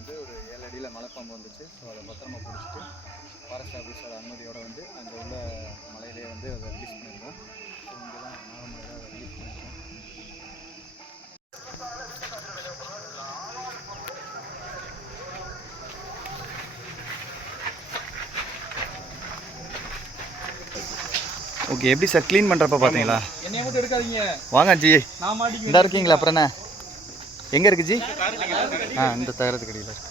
வந்து ஒரு ஏழு அடியில் மலைப்பாம்பு வந்துச்சு. ஸோ அதை பத்திரமா பிடிச்சிட்டு ஃபாரஸ்ட் ஆஃபீஸோட அனுமதியோட வந்து அங்கே உள்ள மலையிலே வந்து அதை ரிலீஸ் பண்ணியிருக்கோம் ஸோ இங்கே தான் நாகமலையில் அதை ரிலீஸ் பண்ணியிருக்கோம் ஓகே எப்படி சார் க்ளீன் பண்ணுறப்ப பார்த்தீங்களா என்னைய மட்டும் எடுக்காதீங்க. வாங்க ஜி. நான் இருக்கீங்களா அப்புறம் என்ன? எங்கே இருக்கு ஜி? ஆ இந்த தகரத்து கடியில். இருக்கு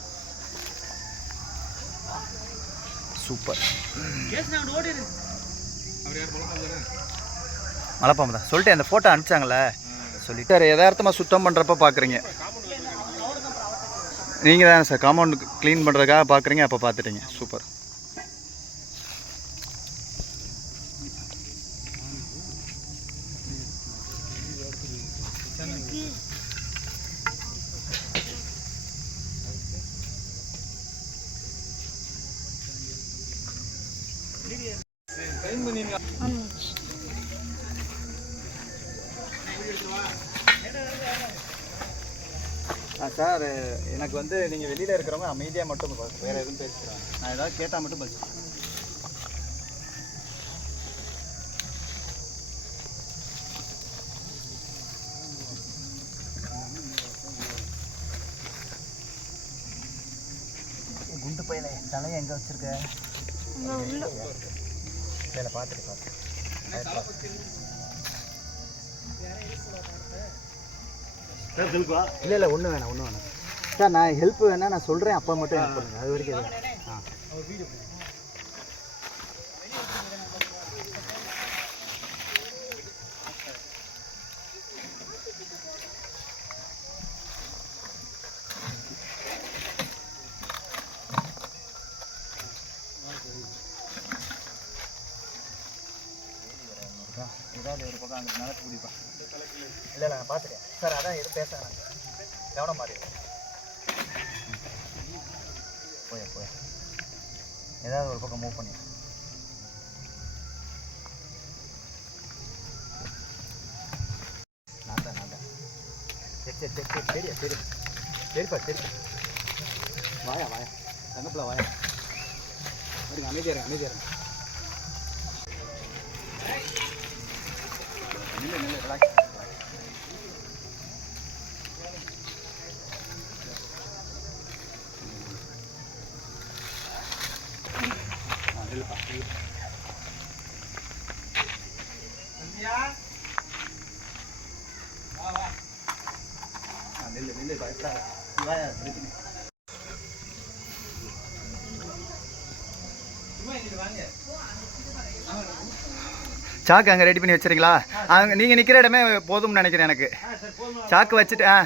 சூப்பர். மலைப்பாம்பு தான். சொல்லிட்டு அந்த ஃபோட்டோ அனுப்பிச்சாங்களே சொல்லிட்டு சார் யதார்த்தமாக சுத்தம் பண்ணுறப்ப பார்க்குறீங்க நீங்கள் தான் சார் காம்பவுண்ட் க்ளீன் பண்ணுறதுக்காக பார்க்குறீங்க அப்போ பார்த்துட்டீங்க சூப்பர். சார் எனக்கு வந்து நீங்கள் வெளியில் இருக்கிறவங்க அமைதியாக மட்டும் பா- வேற எதுவும் பேசுகிறேன் நான் ஏதாவது கேட்டால் மட்டும் பதில் குண்டு பையனை தலையை எங்கே வச்சிருக்க? வேலை பார்த்துட்டு பார்த்து இல்லை இல்லை ஒன்றும் வேணாம் ஒன்றும் வேணாம். சார் நான் ஹெல்ப் வேணா நான் சொல்கிறேன் அப்பா மட்டும் ஹெல்ப் பண்ணுங்க. அது வரைக்கும் ஆ. ஏதாவது ஒரு பக்கம் குடிப்பா இல்லை இல்லை நான் பார்த்துட்டேன் சார் அதான் எதுவும் பேச கவனம் மாறி போய போய. ஏதாவது ஒரு பக்கம் மூவ் பண்ணி நான் தான் நான் தான். சரி சரி சரி சரி. சரியா சரி சரிப்பா சரி வாயா வாயா. தங்கப்பில் வாயா. இருங்க அமைதியாக அமைதியாக இருங்க நில்லு நில்லு ரிலாக்ஸ் ஆ நில்லுப்பா நில்லு. ஆ நில்லு நில்லு பயப்படாத நீ வாயா பிரச்சனை சாக்கு அங்கே ரெடி பண்ணி வச்சுறீங்களா அங்கே நீங்கள் நிற்கிற இடமே போதும்னு நினைக்கிறேன் எனக்கு. சாக்கு வச்சுட்டு ஆ.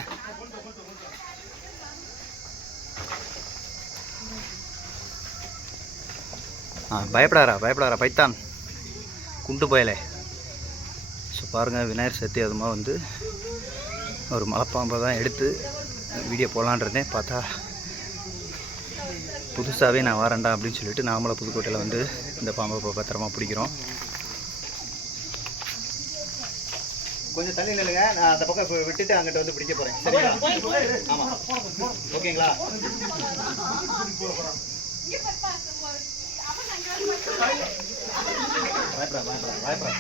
ஆ பயப்படாரா பயப்படாரா பைத்தான். குண்டு பயலே. ஸோ பாருங்கள் விநாயகர் சக்தி அதுமா வந்து ஒரு மலைப்பாம்பை தான் எடுத்து வீடியோ போடலான் பார்த்தா புதுசாகவே நான் வரேன்டா அப்படின்னு சொல்லிட்டு நாமளை புதுக்கோட்டையில் வந்து இந்த பாம்பை இப்போ பத்திரமா பிடிக்கிறோம். கொஞ்சம் தள்ளி நில்லுங்க. நான் அந்த பக்கம் இப்போ விட்டுட்டு அங்கிட்ட வந்து பிடிக்க போகிறேன் சரிங்களா ஆமாம் ஓகேங்களா? பயப்படா பயப்படா பயப்படா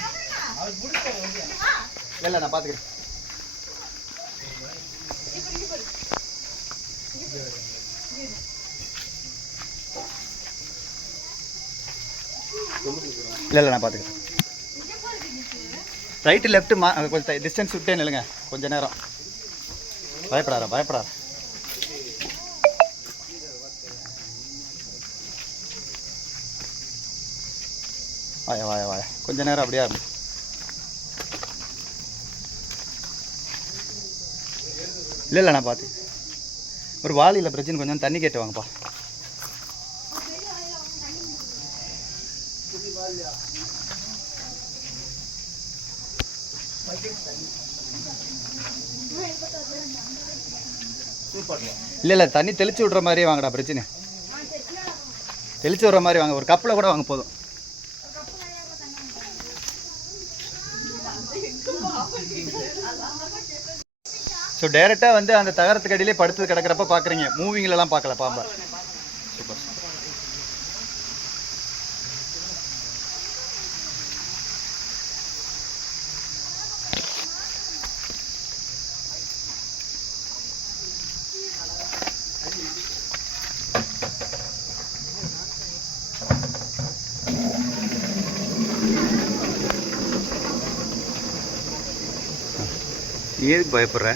இல்லை இல்லை நான் பார்த்துக்கிறேன் இல்லை இல்லை நான் பார்த்துக்கிறேன் ரைட்டு லெஃப்ட்டு மா கொஞ்சம் டிஸ்டன்ஸ் விட்டே நில்லுங்க. கொஞ்ச நேரம். பயப்படாரா பயப்படாரா வாயா வாயா வாயா. கொஞ்ச நேரம் அப்படியே இருக்கும் இல்லை இல்லை நான் பார்த்து ஒரு வாலியில் பிரச்சனை கொஞ்சம் தண்ணி கேட்டு வாங்கப்பா. இல்லை இல்லை தண்ணி தெளிச்சு விட்ற மாதிரியே வாங்கடா பிரச்சனை. தெளிச்சு விட்ற மாதிரி வாங்க. ஒரு கப்பில் கூட வாங்க போதும். ஸோ டைரெக்டாக வந்து அந்த தகரத்துக்கு அடியிலே படுத்து கிடக்கிறப்ப பார்க்குறீங்க மூவிங்லலாம் பார்க்கல பாம்பை. எதுக்கு பயப்படுற?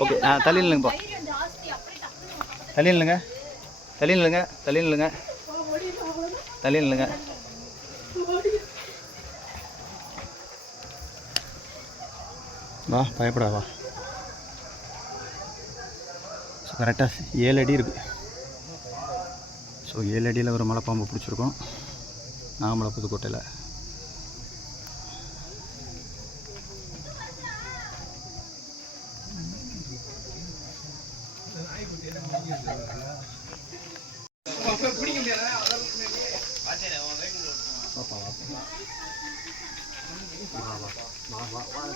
ஓகே ஆ தள்ளி நில்லுங்கப்பா தள்ளி நில்லுங்க தள்ளி நில்லுங்க தள்ளி நில்லுங்க தள்ளி நில்லுங்க வா பயப்படா வா. ஸோ கரெக்டாக ஏழு அடி இருக்குது ஸோ ஏழு அடியில் ஒரு மலைப்பாம்பு பிடிச்சிருக்கோம். நாகமலை புதுக்கோட்டையில்.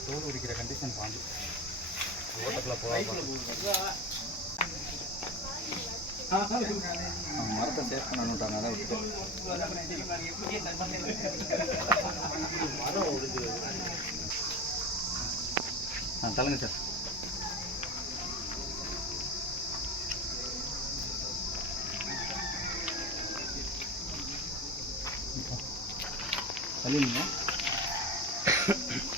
தோல் உரிக்கிற கண்டிஷன் பாஞ்சு. ஓட்டத்தில் போகாம மரத்தை சேஃப் பண்ணணுட்டாங்க அதான் விட்டுட்டேன் ஆ தள்ளுங்க சார் தள்ளிங்க சரி. சரி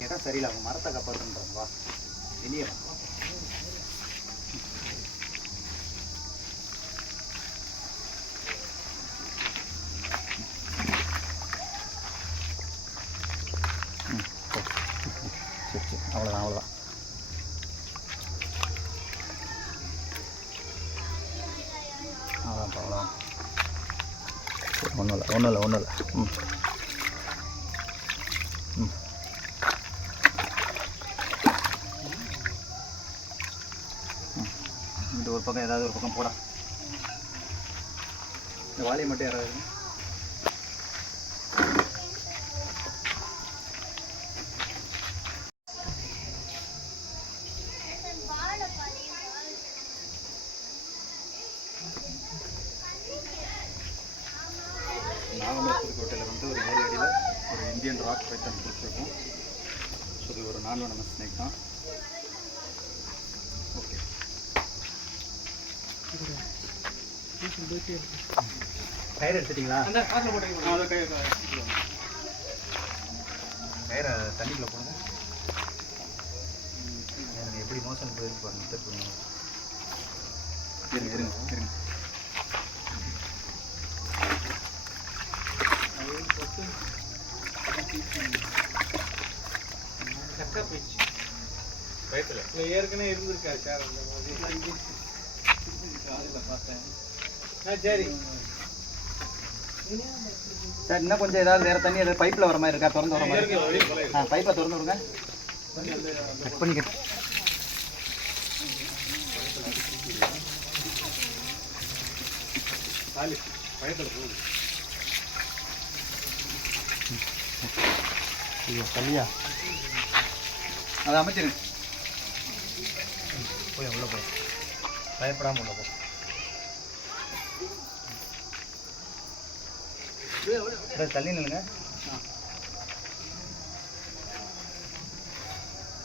இடம் சரியில்லை அவங்க மரத்தை காப்பாற்றுன்றாங்க வா. வெளியே சரி சரி. அவ்வளோதான் அவ்வளோதான் அவ்வளோதான் அவ்வளோதான் ஒன்றும் இல்லை ஒன்றும் இல்லை ஒன்றும் இல்லை. ம் ம். இந்த ஒரு பக்கம் ஏதாவது ஒரு பக்கம் போடா. இந்த வாலியை மட்டும் யாராவது நாகமலை புதுக்கோட்டையில் வந்து ஒரு ஏழு அடியில் ஒரு இந்தியன் ராக் பைத்தன் பிடிச்சிருக்கோம் ஸோ இது ஒரு நான் வேணம ஸ்னேக் தான் ஓகே கயிறு எடுத்துட்டீங்களா? அந்த காட்டில் போட்டு அதை கயிறு கயிறை தண்ணிக்குள்ளே போடுங்க. எனக்கு எப்படி மோசம் போயிருக்கு பாருங்க திருப்பி இருங்க இருங்க இருங்க. சக்கா போயிடுச்சு ஏற்கனவே இருந்திருக்காரு சார் அந்த மாதிரி. காலையில் பார்த்தேன். சரி. சார் இன்னும் கொஞ்சம் ஏதாவது வேறு தண்ணி ஏதாவது பைப்பில் வர மாதிரி இருக்கா? திறந்து வர மாதிரி? ஆ பைப்பை திறந்து விடுங்க. கட் போகுது. ஐயோ தள்ளியா? அதை அமைச்சிருங்க. போய் உள்ள போ. பயப்படாமல் உள்ள போ. தள்ளி நில்லுங்க.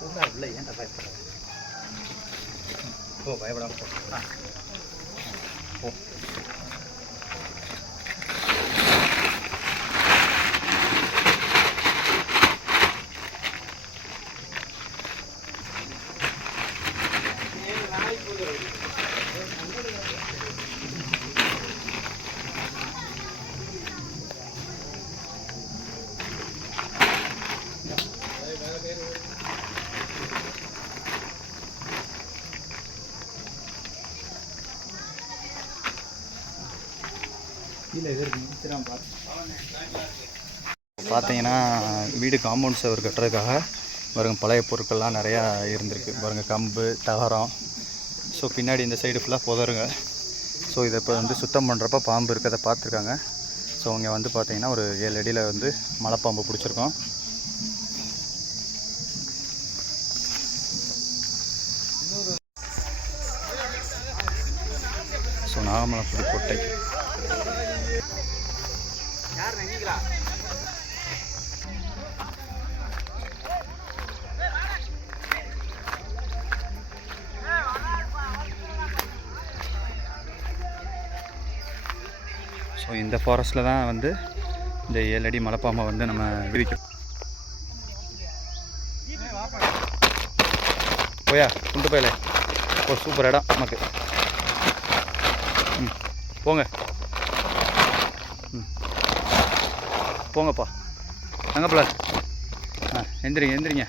உள்ள உள்ள ஏன்டா பயப்படுற? போ. பயப்படாமல் போ. ஆ பார்த்தீங்கன்னா வீடு காம்பவுண்ட் சவர் கட்டுறதுக்காக பாருங்கள் பழைய பொருட்கள்லாம் நிறையா இருந்திருக்கு. பாருங்கள் கம்பு தகரம். ஸோ பின்னாடி இந்த சைடு ஃபுல்லாக புதருங்க. ஸோ இதை இப்போ வந்து சுத்தம் பண்ணுறப்ப பாம்பு இருக்கிறத பார்த்துருக்காங்க. ஸோ இங்கே வந்து பார்த்தீங்கன்னா ஒரு ஏழு அடியில் வந்து மலைப்பாம்பு பிடிச்சிருக்கோம். ஸோ நாகமலைப்புடி கோட்டை. ஸோ இந்த ஃபாரஸ்ட்டில் தான் வந்து இந்த ஏழடி மலைப்பாம்பை வந்து நம்ம விரிக்கும் போயா? குண்டு போயலே. ஒரு சூப்பர் இடம் நமக்கு. ம் போங்க. ம். போங்கப்பா. அங்கப்பல ஆ எந்திரிங்க எந்திரிங்க.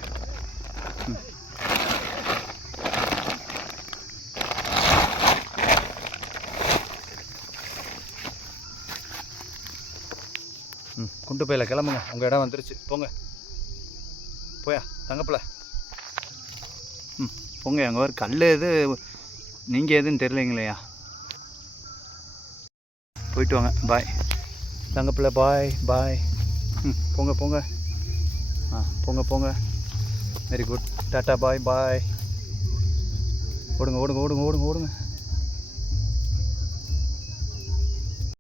குண்டு போயில கிளம்புங்க. உங்கள் இடம் வந்துருச்சு. போங்க. போயா தங்கப்பில் ம் போங்க. அங்கே ஒரு கல் எது நீங்கள் எதுன்னு தெரியலைங்களையா போயிட்டு வாங்க. பாய் தங்கப்பில் பாய் பாய் ம் போங்க போங்க. ஆ போங்க போங்க. Very good tata bye bye ஓடுங்க ஓடுங்க ஓடுங்க ஓடுங்க ஓடுங்க.